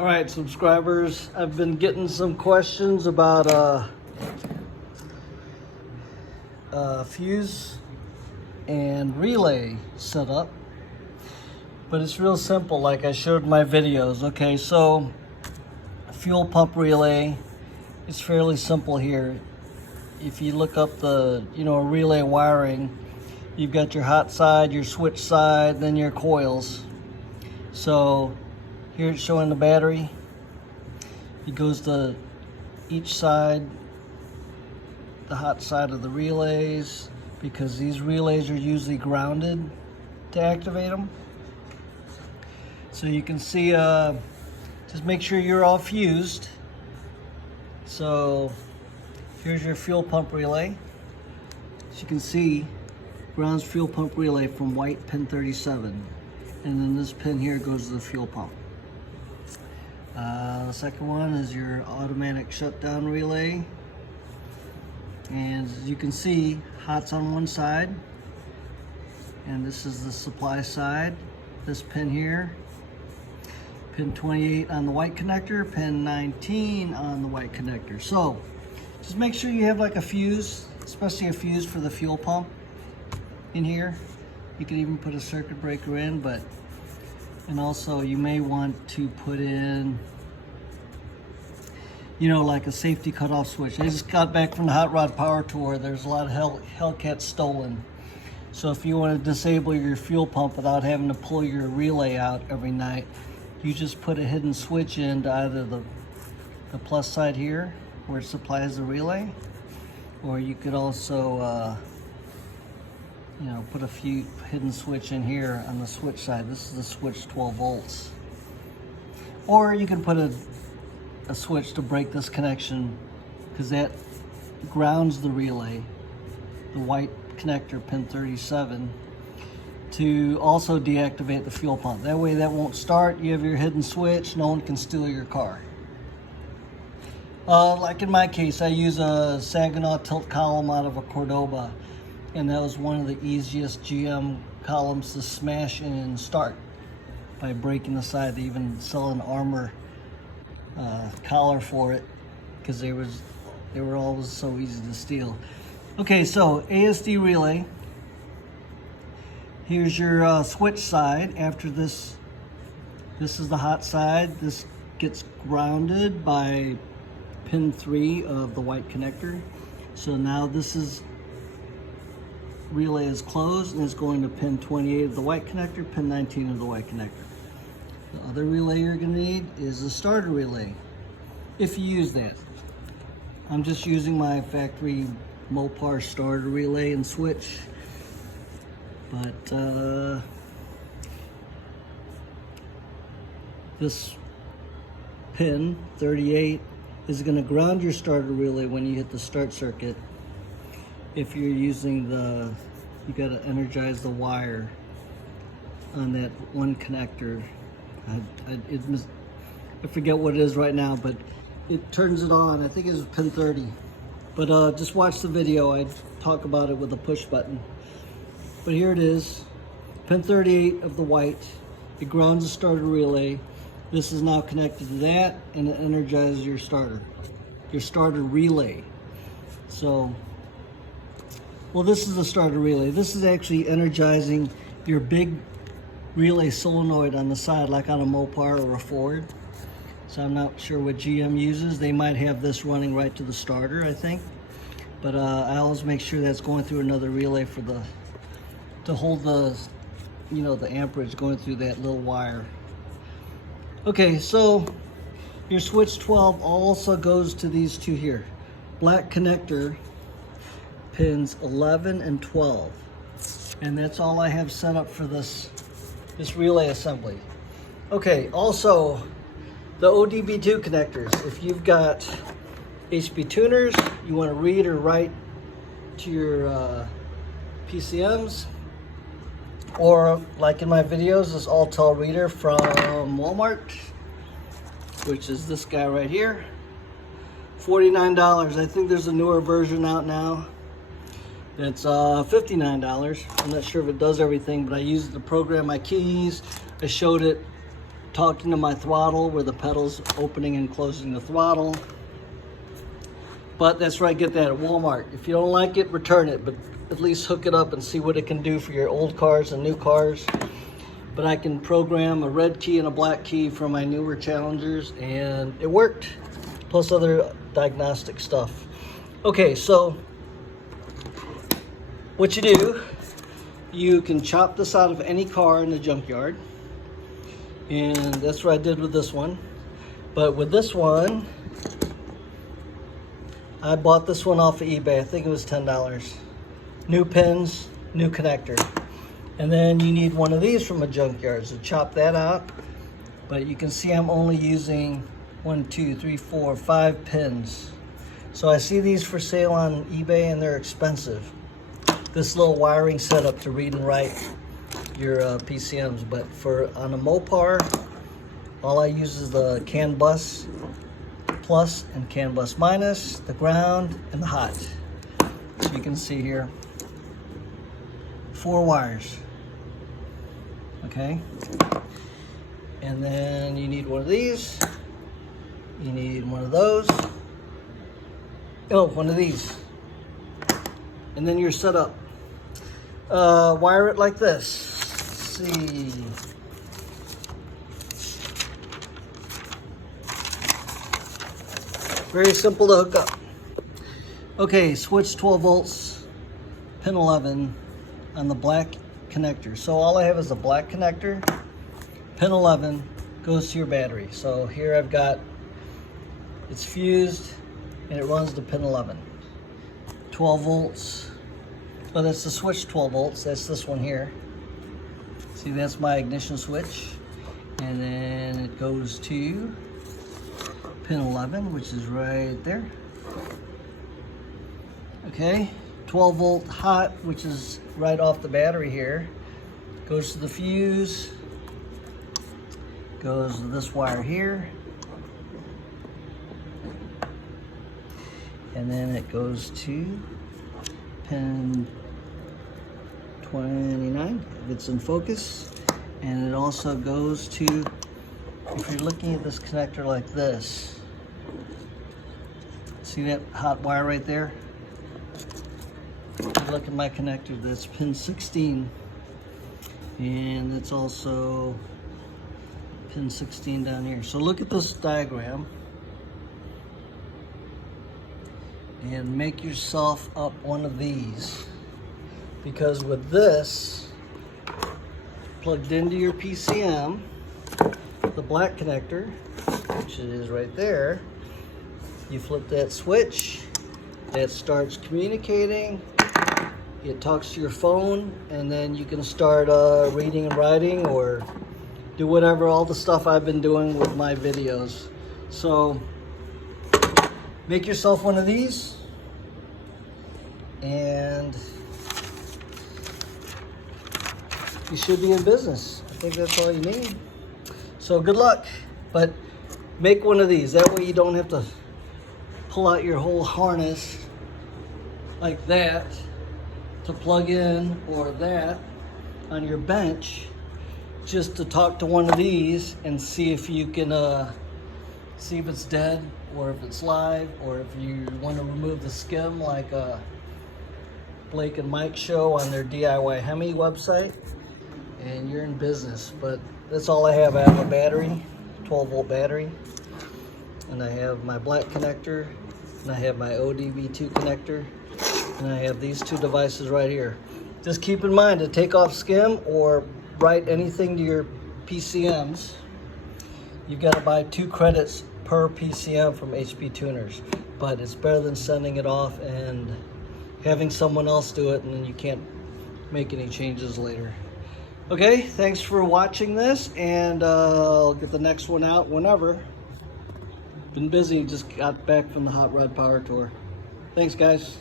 All right, subscribers, I've been getting some questions about fuse and relay setup, but it's real simple like I showed in my videos. Okay, so fuel pump relay, it's fairly simple here. If you look up the relay wiring, you've got your hot side, your switch side, then your coils. So here it's showing the battery. It goes to each side, the hot side of the relays, because these relays are usually grounded to activate them. So you can see, just make sure you're all fused. So here's your fuel pump relay. As you can see, grounds fuel pump relay from white pin 37. And then this pin here goes to the fuel pump. The second one is your automatic shutdown relay. And as you can see, hot's on one side. And this is the supply side. This pin here. Pin 28 on the white connector, pin 19 on the white connector. So just make sure you have like a fuse, especially a fuse for the fuel pump in here. You could even put a circuit breaker in, and also you may want to put in, like a safety cutoff switch. I just got back from the Hot Rod Power Tour. There's a lot of Hellcats stolen. So if you want to disable your fuel pump without having to pull your relay out every night, you just put a hidden switch into either the plus side here, where it supplies the relay, or you could also put a few hidden switch in here on the switch side. This is the switch 12 volts. Or you can put a switch to break this connection, because that grounds the relay, the white connector, pin 37, to also deactivate the fuel pump. That way that won't start. You have your hidden switch, no one can steal your car. Like in my case, I use a Saginaw tilt column out of a Cordoba. And that was one of the easiest GM columns to smash and start by breaking the side. They even sell an armor collar for it, because they were always so easy to steal. Okay, so ASD relay. Here's your switch side. After this is the hot side. This gets grounded by pin 3 of the white connector. So now relay is closed and it's going to pin 28 of the white connector, pin 19 of the white connector. The other relay you're going to need is the starter relay, if you use that. I'm just using my factory Mopar starter relay and switch, but this pin 38 is going to ground your starter relay when you hit the start circuit. If you're using you got to energize the wire on that one connector. I forget what it is right now, but it turns it on. I think it's pin 30. But just watch the video. I talk about it with a push button. But here it is, pin 38 of the white. It grounds the starter relay. This is now connected to that, and it energizes your starter relay. So, well, this is the starter relay. This is actually energizing your big relay solenoid on the side, like on a Mopar or a Ford. So I'm not sure what GM uses. They might have this running right to the starter, I think. But I always make sure that's going through another relay to hold the amperage going through that little wire. Okay, so your switch 12 also goes to these two here. Black connector, pins 11 and 12. And that's all I have set up for this relay assembly. Okay, also the ODB2 connectors. If you've got HP tuners, you want to read or write to your PCMs, or like in my videos, this Altel reader from Walmart, which is this guy right here, $49. I think there's a newer version out now. It's $59. I'm not sure if it does everything, but I used it to program my keys. I showed it talking to my throttle where the pedal's opening and closing the throttle. But that's right, get that at Walmart. If you don't like it, return it, but at least hook it up and see what it can do for your old cars and new cars. But I can program a red key and a black key for my newer Challengers, and it worked, plus other diagnostic stuff. Okay, so what you do, you can chop this out of any car in the junkyard, and that's what I did with this one. But with this one, I bought this one off of eBay. I think it was $10. New pins, new connector. And then you need one of these from a junkyard, so chop that out. But you can see I'm only using 1, 2, 3, 4, 5 pins. So I see these for sale on eBay and they're expensive. This little wiring setup to read and write your PCMs. But on a Mopar, all I use is the CAN bus plus and CAN bus minus, the ground and the hot. So you can see here, 4 wires. Okay, and then you need one of these, you need one of those, one of these, and then you're set up. Wire it like this. Let's see. Very simple to hook up. Okay, switch 12 volts, pin 11 on the black connector. So all I have is a black connector. Pin 11 goes to your battery. So here I've got, it's fused and it runs to pin 11. 12 volts. Oh, that's the switch 12 volts. That's this one here. See, that's my ignition switch. And then it goes to pin 11, which is right there. Okay. 12 volt hot, which is right off the battery here, goes to the fuse, goes to this wire here, and then it goes to pin 29 if it's in focus, and it also goes to, if you're looking at this connector like this, see that hot wire right there? Look at my connector, that's pin 16, and it's also pin 16 down here. So look at this diagram and make yourself up one of these, because with this plugged into your PCM, the black connector, which is right there, you flip that switch, that starts communicating. It talks to your phone, and then you can start reading and writing or do whatever, all the stuff I've been doing with my videos. So make yourself one of these, and you should be in business. I think that's all you need. So good luck, but make one of these. That way you don't have to pull out your whole harness like that to plug in, or that on your bench, just to talk to one of these and see if you can see if it's dead or if it's live, or if you want to remove the skim like Blake and Mike show on their DIY Hemi website, and you're in business. But that's all I have. I have a battery, 12 volt battery, and I have my black connector, and I have my ODB2 connector, and I have these 2 devices right here. Just keep in mind, to take off skim or write anything to your PCMs, you've got to buy 2 credits per PCM from HP Tuners. But it's better than sending it off and having someone else do it, and then you can't make any changes later. Okay, thanks for watching this, and I'll get the next one out whenever. Been busy, just got back from the Hot Rod Power Tour. Thanks, guys.